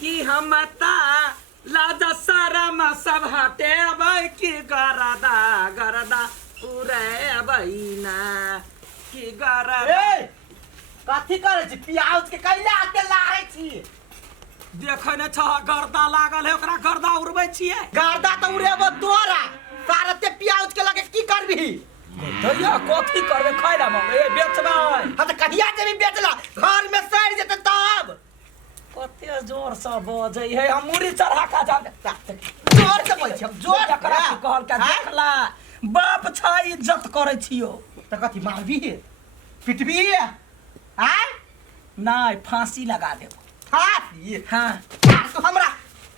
कि हम लाज शरम सब हटेबै कि गरदा गरदा उड़ेबै ना कि गरदा कथी करे छी प्याज के कैले आते लारै छी देखै न छ गर्दा लागल है ओकरा गर्दा उड़बै छियै गर्दा त उड़ेबो तोरा सारते प्याज के लगे की करबी दैया कथी करबै खैरा मंगे बेचबै हां त कहिया जेबी बेचला घर में सड़ जेते तब कते जोर से बजै है हम मुड़ी चढ़ा का जा जोर से बोल छी हम जोर एकरा की कहल का देखला बाप छै इज्जत करै छियो त कथी मारबी पिटबी आय नहीं फांसी लगा देबो फांसी हां तो हमरा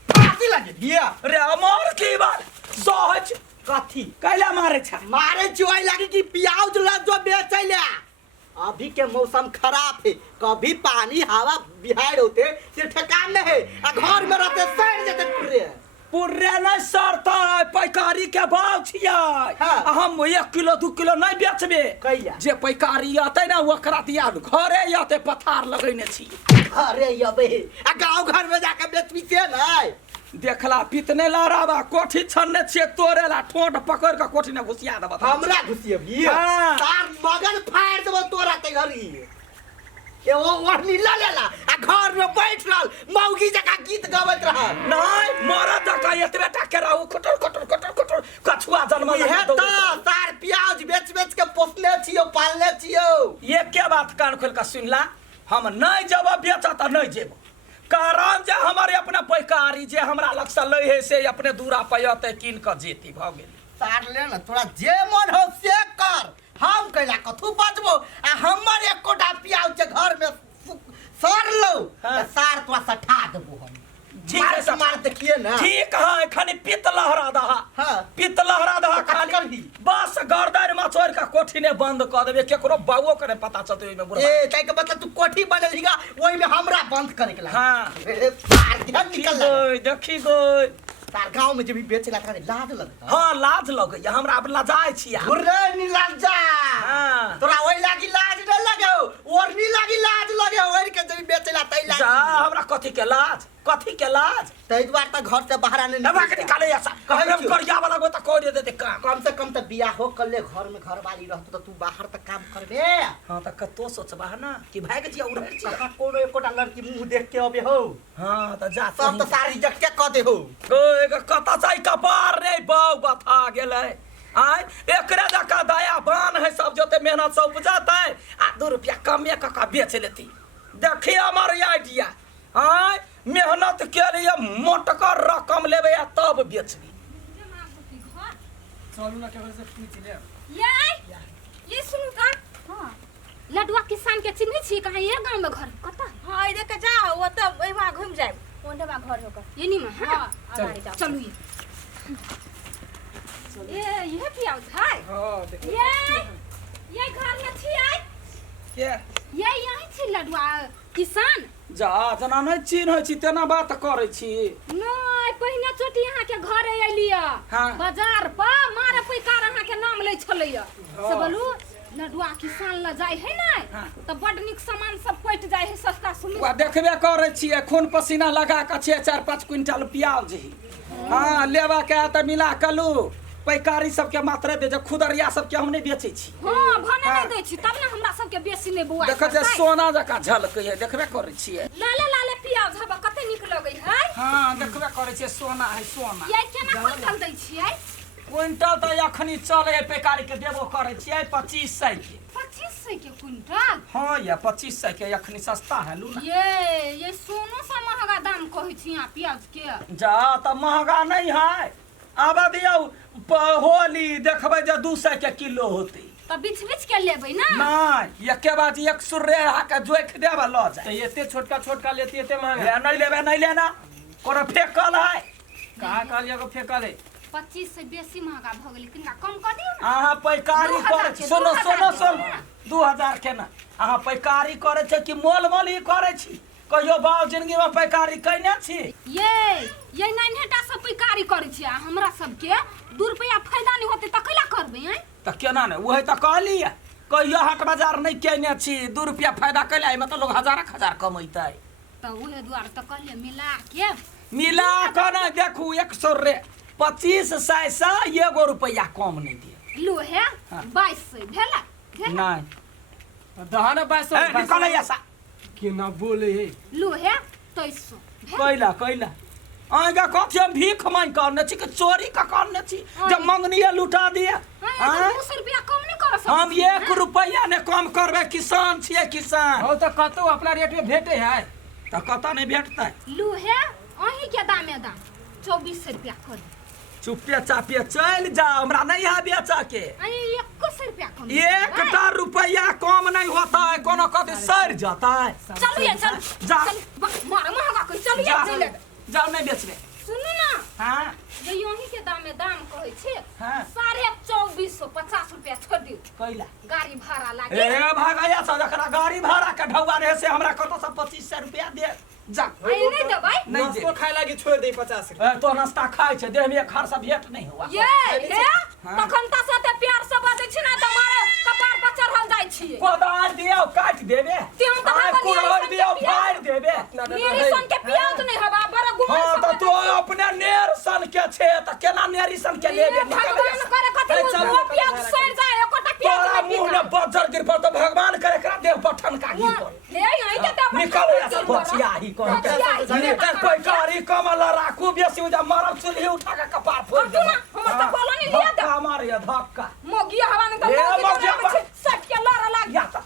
फांसी लगे दिया रे अमर की बात सहज कथी कैला मारे छ मारे चोई लगी कि प्याज लग जो बेचैले अभी के मौसम खराब है कभी पानी हवा बिहार होते से ठेकान नहीं है आ घर में रहते सड़ जेते पूरे नहीं सरता पैकारी के भाव छियै हाँ। हम 1 किलो 2 किलो नहीं बेचबे कैला जे पैकारी आते ना ओकरा दिया घरे आते पथार लगैने छी अरे यबे आ गांव घर में जाके बेचबी से नहीं देखला पितने लाराबा कोठी छन्ने छे तोरे ला ठोंठ पकड़ के कोठी ने घुसिया देबा हमरा घुसियबी हाँ। तार मगन फाड़ देबो तोरा ते घरी ए वो नीला लेला आ घर में बैठ रहल मौगी जका गीत गावत रहल नहीं मोरा जका एतबे टा के रहू कटर कटर कटर कटर कछुआ जन्म है तो तार प्याज बेच बेच के पोसले छियो पालले छियो ये क्या बात कान खोल के सुनला हम नहीं जब बेचा त नहीं जेबो कारण जे हमारे अपना पैकारी जे हमरा लग से लै है से अपने दूरा पयते किन के जेती भ गेल तार ले न तोरा जे मन हो से कर हम कैला कथु बचबो आ हमर एकोटा प्याज के घर में सर लो हाँ। सार तोरा सठा देबो हम ठीक है सब मार देखिए ना ठीक है खाली पित लहरा दहा हाँ। पित लहरा दहा खाली कर दी बस गर्दन में छोड़ के कोठी ने बंद कर देबे केकरो बाबू करे पता चलते ओइ में बुढ़ा ए तै के मतलब तू कोठी बनेलिगा ओइ में हमरा बंद करे के ला हां तार ध्यान निकल ला देखी गई तार गांव में जब भी बेचला तारे लाज लगता हां लाज लगै हमरा अब लजाय छी घुरे नी लाज जा हां तोरा ओइ लागी लाज न लगो ओरनी लागी लाज लगे ओर के जब बेचला तै लाज जा हमरा कथी के लाज तै द्वार त घर से बाहर आने नबा के निकाले ऐसा हम करिया वाला गो त कोइ दे काम कम से कम त बियाह हो कल्ले घर में घर वाली रहतो त तू बाहर त काम करबे हां त कतो सोचबा ना कि भाग जिया उड़े छी कहाँ कोनो एकोटा लड़की मुंह देख के अबे हो हां त जा सब त सारी जट के क दे हो एगो कता चाहि कपार रे बाऊ बथा गेलै आय एकरे जका दया बान है सब जोते मेहनत से उपजाता है आ 2 रुपया कमे का बेच लेती देखिए हमारे आइडिया आय मेहनत के लिए मोटकर रकम लेबे या तब बेचबी चलू ना केवल से पूछ ले ये सुनु का हां लडुआ किसान के चिन्ह छी कहां ये गांव में घर कता हां इधर के जाओ वो तो एवा घूम जाए ओंडे बा घर होकर ये नी में हां अगाड़ी जाओ चलू ये प्याज है हां देख ये घर में छी आई के ये यही छी लडुआ किसान जा जना नहीं चिन्ह छी तेना बात करे छी नहीं पहिने चोटी यहाँ के घर एलिया हाँ। बाजार पर मारे पैकार अहाँ के नाम ले छलैया से बोलू लडुआ किसान ल जाय है ना हाँ। तो बड निक सामान सब पट जाय है सस्ता सुनी वा देखबे करे छी खून पसीना लगा के 4-5 क्विंटल प्याज ही हां लेवा के त मिला कलू पैकारी सबके मात्रा दे जे खुदरिया सबके हम नहीं बेचै छी हां भने हाँ। नहीं दै छी तब ना हमरा सबके बेसी नहीं बुआ देख जे सोना जका झलकै है देखबे करे छियै लाले लाले प्याज हबा कते निक लगै है हां देखबे करे छियै सोना है सोना ये केना क्विंटल दै छियै क्विंटल त अखनी चले है पैकारी के देबो करे छियै 2500 के 2500 के क्विंटल हां या 2500 के अखनी सस्ता है लू ना ये सोनो सा महंगा दाम कहै छी यहाँ प्याज के जा त महंगा नहीं है आबा दियौ होली देखबै जे 200 के किलो होतै त बिछ के लेबै ना नहीं एके बात एक सुरे के जोख देबा ल जा तो एते छोटका लेती एते महंगा ले नहीं लेबे नहीं लेना कोनो फेकल है कहां कहलिया को फेकले 25 से बेसी महंगा भ गेलै किनका कम कर दियौ ना अहाँ पैकारी 2000 करे के, सुनो 2000 सुनो के सुन ना। 2000 के ना अहाँ पैकारी करे छै कि मोल ही करे छी कहियो बाव जिंदगी में पैकारी कइने छी ये नन्हेटा सब पैकारी करै छी आ हमरा सबके 2 रुपया फायदा नहीं होते त कैला करबै हैं त केना ने वही त कहलिए कहियो हाट बाजार नहीं कइने छी 2 रुपया फायदा कैला में तो लोग हजार कमैतै तो उहे द्वार तो कहले मिला के मिला के ना देखू 100 रे 25 से 1 रुपया कम नहीं दिए लोहे हाँ। 22 भेला नहीं दहन बास निकल ऐसा के ना बोले हे लोहे 2300 कैला आगे कथी हम भीख मांग करने छी कि चोरी का करने छी जब मंगनिया लुटा दिए 200 रुपया कम नहीं कर सकते हम 1 रुपया ने कम करबे किसान छिए किसान हो तो कतो अपना रेट में भेटे है तो कता नहीं भेटतै लोहे अही के दाम 24 रुपया कर चुपे चापे चल जा हमरा नहीं है बेचा के अही 21 रुपया कम 1 रुपया कम नहीं होता है कोनो कथी सर जाता है चलिए चल जा। मार महंगा कर चलिए चले जाओ नहीं बेचबे सुनू ना हाँ जे यही के दाम कहै छै हाँ। 2450 रुपया छोड़ दियो कैला गाड़ी भाड़ा लागे ए भागया सब जकरा गाड़ी भाड़ा के ढौआ रहे से हमरा कतो सब 2500 रुपया दे जा आई नहीं देबै नहीं दे नाश्तो खाए लागी छोड़ दे 50 रुपया ए, तो नाश्ता खाए छे देह में एक खर से भेंट नहीं हुआ ये हे हाँ। तखन त साथे प्यार से बाजै छी ना त मारे कपार पर चढ़ल जाइ छियै कोदार दियो काट देबे तेहन त आय हमरा कुड़ोर दियो फाड़ देबे मेरी सन के पियाज नहीं हवा बड़ा घुमा हां तो तू अपने नेरसन के छे त केना नेरिसन के लेबे भगवान करे कथि ए, चल, वो पियाज सड़ जाए एकोटा पियाज तोरा नहीं मुंह में बजर गिर पर तो भगवान करे करा देह पर ठनका गिर पर हे यही के त निकल ऐसा बचिया ही कौन के कोई कारी कमला राखू बेसी जा मारब चुल्ही उठा के कपार फोड़ दे हमर त बोलो नहीं लिया धक्का मार या धक्का मोगिया हवा में ए, मोगिया त सट के लड़ा लाग या त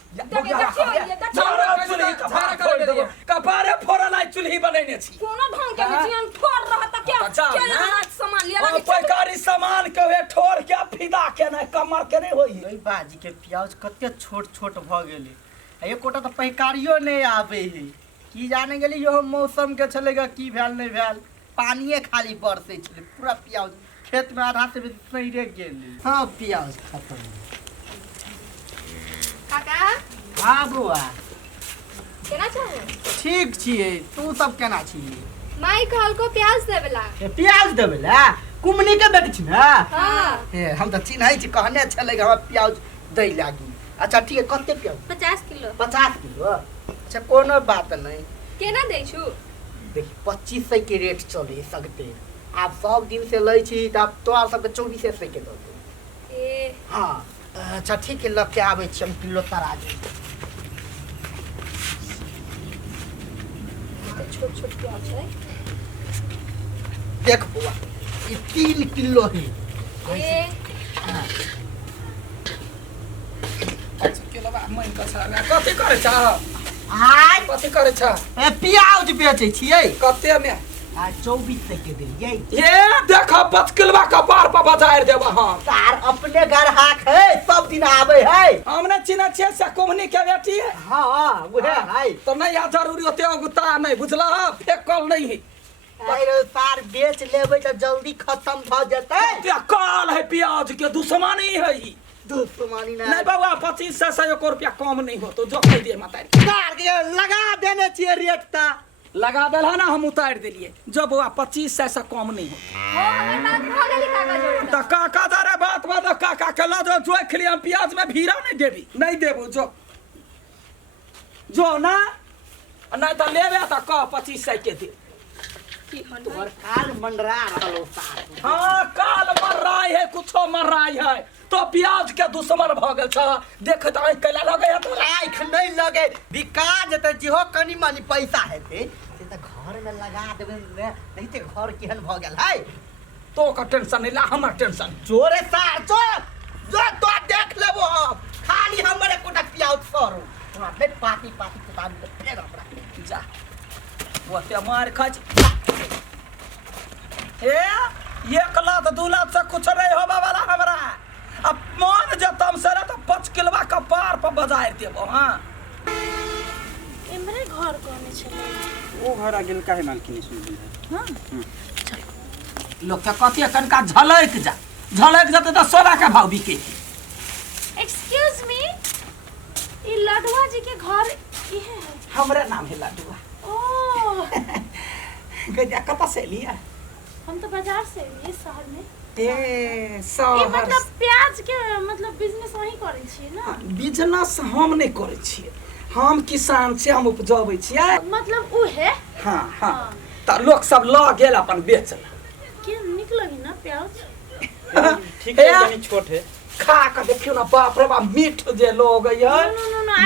कपारे फोड़ल आई चुल्ही बनैने छी कोनो ढंग के जियन ठोर रहत त क्या अच्छा, क्या हाँ। हाथ सामान लिया ओ लागे पैकारी सामान के वे ठोर के फिदा के नहीं कमर के नहीं होई ओइ बाजी के प्याज कते छोट छोट भ गेलै आ एकोटा त पैकारियो नहीं आबे है की जाने गेली यो मौसम के छलेगा की भेल नहीं भेल पानिए खाली बरसे छले पूरा प्याज खेत में आधा से बेसी सैरे गेलै हां प्याज खत्म काका हां बुआ केना चाहे ठीक छिए तू सब केना छिए माई कहल को प्याज देबला ए प्याज देबे ला कुमनी के बेटी छी ना हां ए हम त चिन्है छी कहने छले हमरा प्याज दै लागी अच्छा ठीक है कते प्याज 50 किलो 50 किलो अच्छा कोनो बात नहीं केना दै छु देख 2500 के रेट चले सकते आप सब दिन से लै छी त आप तोरा सबके 2400 के दो ए हाँ अच्छा ठीक है लग के आबै छी हम किलो तराजू छोट छोट प्याज है देख बुआ ये 3 किलो है ए कथी करे छ आय कथी करे छ ए प्याज बेचै छियै कते में आ 2400 के देलियै ये देखो 5 किलो कपार पर बजाएर देब हम सार अपने घर हाक है सब दिन आबै है हमने चिन्ह छे से कोमनी के बेटी है हाँ उहे है तो नहीं या जरूरी होते गुता नहीं बुझला फेकल नहीं है अरे सार बेच लेबै त जल्दी खत्म भ जेतै क्या काल है प्याज के दुश्मनी है ई दुश्मनी नहीं ना बाबा 25 से 1 रुपया कम नहीं हो तो जो कह दिए मातारी सार के लगा देने छियै रेट ता लगा दल है ना हम उतार दिलिए जो बाबा 25 से कम नहीं हो ओ हमर बात भ गेली काका जोड़ तो काका दारे बात बात काका के ला जो खली हम प्याज में भीरा नहीं देबी नहीं देबो जो ना नहीं तो लेबे तो कह 25 के दे तोहर काल मंडरा रहलो सार हाँ काल मर रहा है कुछो मर रहा है तो प्याज के दुश्मन भ गेल छ देख त आँख कैला लगे है तोरा आँख नहीं लगे बिका जेते जेहो कनी मनी पैसा हेते से त घर में लगा देबे नहीं ते घर केहन भ गेल है तो का टेंशन नहीं ला हमर टेंशन जोरे सार जो तो देख लेबो हम खाली हमरे कोटा प्याज सरो तोरा नहीं पाती किताब के फेर हमरा जा वो ते मार खच ए 1 लाख 2 लाख से कुछ नहीं होबा वाला हमरा अब मान जतम से तो 5 किलो कपार पर बजाएर देबो हां इमरे घर कोने छले वो घर आ गेल काहे मालकिनी सुन हां लोग के कथि कनका झलक जते तो सोना का भाव बिके एक्सक्यूज मी ई लडवा जी के घर इहे है हमरे नाम है लाडुआ ओ गजा कत से लिया हम तो बाजार से लिए शहर में ए ई शहर मतलब प्याज के मतलब बिजनेस वही करै छी ना बिजनेस हम नहीं करे छिए हम किसान छी, हम उपजबै छियै। मतलब उ है हाँ हाँ त लोग सब ल गेल अपन बेचल। के निक लगी ना प्याज। ठीक है यानी छोट है। खा के देखियो ना, बाप रे बाप मीठ जे लोग है। No, I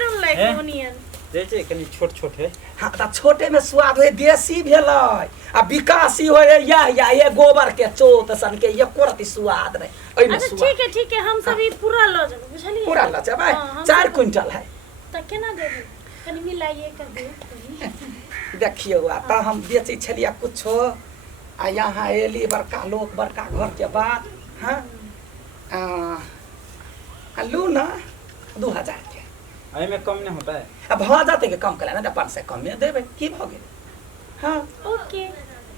don't like Eh? onion. जैसे कनी छोट छोट है। हाँ त छोटे में स्वाद होय, देसी भेलै आ विकासी होय या ये गोबर के चोत सन के ये कोरती स्वाद नहीं। ओइ में अच्छा स्वाद ठीक है हम सब ई पूरा ल जब बुझलिए। पूरा ल जबै। हाँ, हम 4 सब- क्विंटल है। त केना देबे कनी मिलाइए कर दे। देखियो आ त हम बेचै छलिया कुछो आ यहाँ एली बड़का लोग, बड़का घर के बाद। हाँ लू ना 2000 के अई में कम नहीं होता है। अब भ जाते के कम कला ना त 500 कम में देबै की भ गेल। हाँ ओके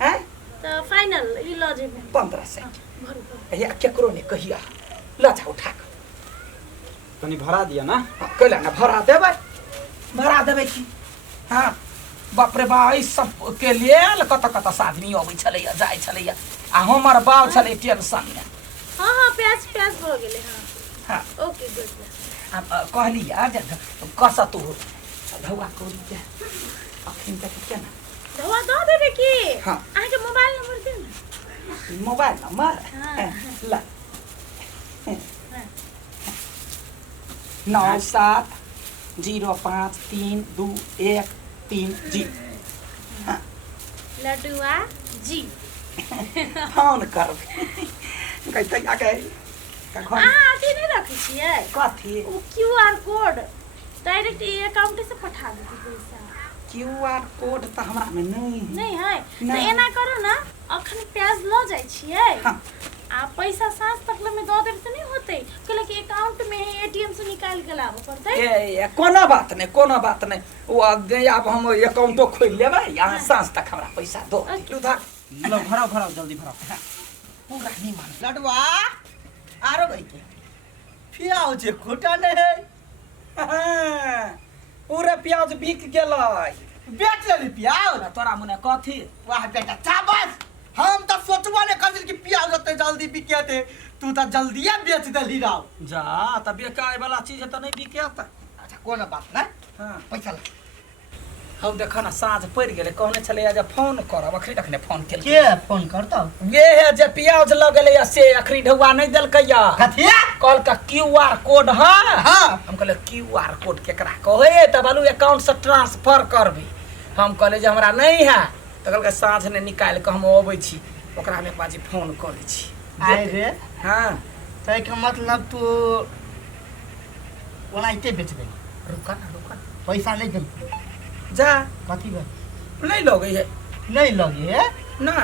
हैं त फाइनल ई ल जेबे 1500 भरू या केकरो ने कहिया ल जा उठा के। कनी भरा दिया ना। कैला ना भरा देबै की। हाँ बाप रे बा, ई सब के लेल कत से आदमी अबै छलैया जाइ छलैया आ हमर बाप छलै टेंशन में। हां प्याज भ गेले। हां हाँ ओके गुड। अब कहलिया जे कस तू धौआ कौड़ी के अखन तक केना दवा दो देबे की। हाँ। अहाँ के मोबाइल नंबर दे ना। मोबाइल नंबर हाँ। ल 97053213 लडुआ जी। फोन कर कहते आके अहाँ अथी नहीं रखे छियै कथी उ क्यूआर कोड डायरेक्ट ई अकाउंट से पठा देती पैसा। क्यूआर कोड त हमरा में नहीं नहीं है तो नहीं। एना करो ना, अखन प्याज ल जाय छियै हाँ। आ पैसा सांझ तक में दो देब तो नहीं होते, कहले कि अकाउंट में एटीएम से निकाल के लाबो पड़तै। ए कोनो बात नहीं वो अब हम अकाउंटो खोल लेबै, यहाँ सांझ तक हमरा पैसा दो उधर लो भराओ जल्दी भराओ। पूरा नहीं मान लडवा आरो भाई के प्याज जे खोटा नहीं है। पूरे प्याज बिक गेलै। बेच लेली प्याज। तोरा मुने कथी वाह बेटा चाबस, हम तो सोचबो ने करिल कि प्याज ओते जल्दी बिके थे, तू तो जल्दिए बेच देली राव। जा त बेकाय वाला चीज त नहीं बिके त। अच्छा कोनो बात ना, हाँ पैसा ला। हम देख ना साँझ पड़ गेलै, कहने छलै जे फोन करब, अखनी तखने फोन केल के फोन करता ये है जे प्याज लगलै से अखनी ढौआ नहीं देलकै या। कथी कल का क्यूआर कोड है। हां हम कहले क्यूआर कोड केकरा कहे त बोलू अकाउंट से ट्रांसफर करबी। हम कहले जे हमरा नहीं है त कहलकै साँझ ने निकाल के हम अबै छी, ओकरा में बाजी फोन करै छी। आए रे हाँ तै के मतलब तू ओनाइते बेच दे, रुका ना पैसा नहीं दे। जा कथी बे नहीं लगे है नहीं लगे है। ना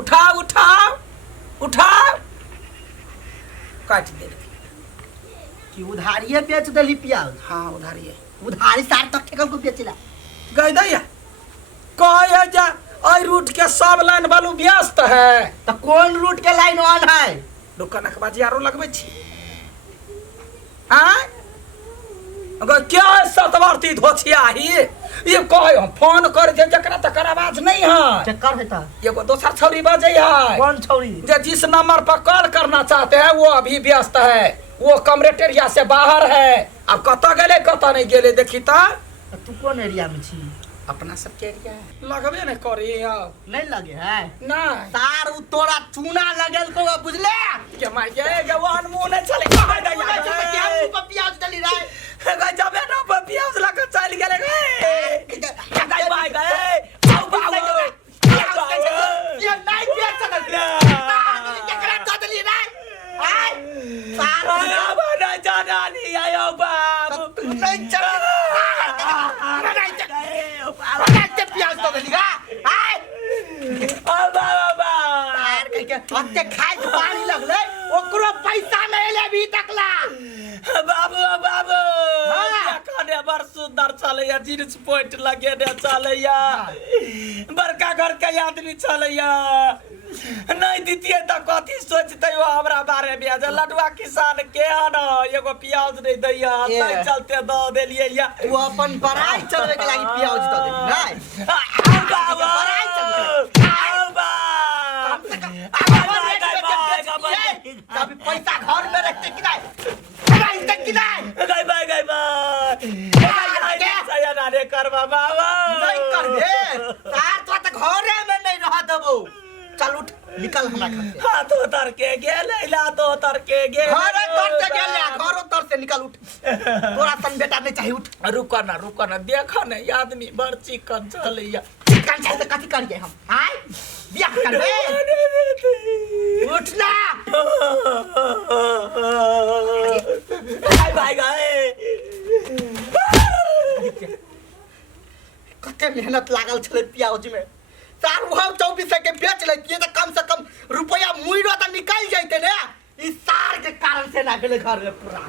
उठाओ काट दे कि उधारिये बेच देली प्याज। हाँ उधारिये उधारी 60 तक के को बेचला। गई दैया कहे जा आई रूट के सब लाइन बालू व्यस्त है। तो कौन रूट के लाइन ऑन है? दुकान के बाजियारो लगबै छी। आय अगर क्या सतवर्ती धोछियाही ये कहे हम फोन कर दे जकरा तकर आवाज नहीं है। चक्कर है ता एगो दोसर छौरी बजे है कौन छौरी? जे जिस नंबर पर कॉल करना चाहते हैं वो अभी व्यस्त है, वो कमरेट एरिया से बाहर है। अब कत गेले कत नहीं गेले देखी त। तू कौन एरिया में छी? अपना सब के एरिया लगबे नहीं करी अब नहीं लगे है ना तार उ तोरा चूना लगल को बुझले के मार के जवान मुंह नहीं चले कहे दैया के पर प्याज डली रे गए जबे ना प्याज लगा चल गेले गए गए भाई गए आओ बाबू ये नहीं बेच सकल केकरा ददली रे हाय तार बाबू नहीं जाना नहीं आयो बाबू नहीं चल प्याज ददली का हाय बाबा तार के हत्ते खाए के पानी लगले ओकरो पैसा नहीं ले भी तकला। बाबू कने बड़ सुंदर चलैया, जींस पैंट लगेने चलैया, बड़का घर के आदमी चलैया। नहीं दीतिए तो कथी सोचते हो हमरा बारे में? लडुआ किसान के न एगो प्याज नहीं दैया नहीं चलते दो देलिए या वो अपन बड़ाई चलवे के लागी प्याज दे देली नहीं बाबा बड़ाई चलवे बाबा कभी पैसा घर में रहते कि नहीं हमरा इज्जत कि नहीं गई बाय सया ना रे करवा बाबा नहीं करबे तार तो घरे में नहीं रह देबो चल उठ निकल हमरा घर से हाथ उतर के गेले लात उतर के गेले घर तर से गेले घर तर से निकल उठ तोरा सन बेटा नहीं चाहिए उठ रुका ना देखा ना आदमी बड़ चिकन चलैया चिकन चाहिए तो कथी करिए हम आय बियाह करबे उठ ना भाई गए कते मेहनत लागल छले प्याज में सार वो 24 के बेच लेतिए तो कम से कम रुपया मुइरो तो निकल जाते ना इस सार के कारण से ना गेले घर में पूरा